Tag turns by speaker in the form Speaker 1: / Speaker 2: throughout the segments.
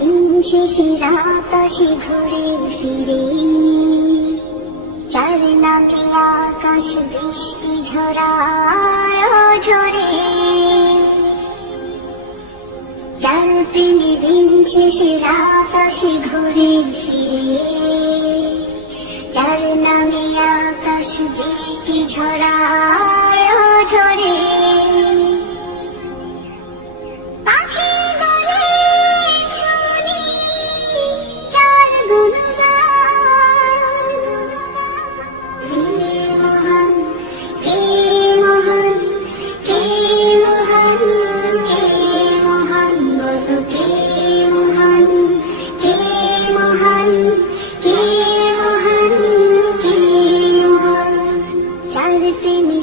Speaker 1: দিন শেষে রাত আসে ঘুরে ফিরে চার নামে আকাশ বৃষ্টি ঝরায় ঝরে চার প্রেমী দিন শেষে রাত আসে ঘুরে ফিরে চার নামে আকাশ বৃষ্টি ঝরায় ঝরে।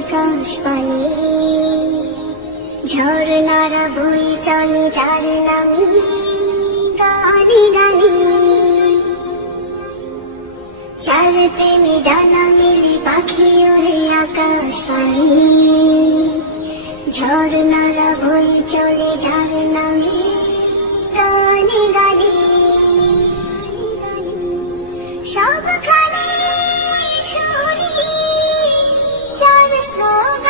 Speaker 1: আকাশ পানে। ঝর্ণারা বই চলে যার নামে গানে গানে। চার প্রেমী ডানা মেলে পাখি উড়ে আকাশ পানে। ঝর্ণারা বই চলে যার নামে গানে গানে। সব খা slogan.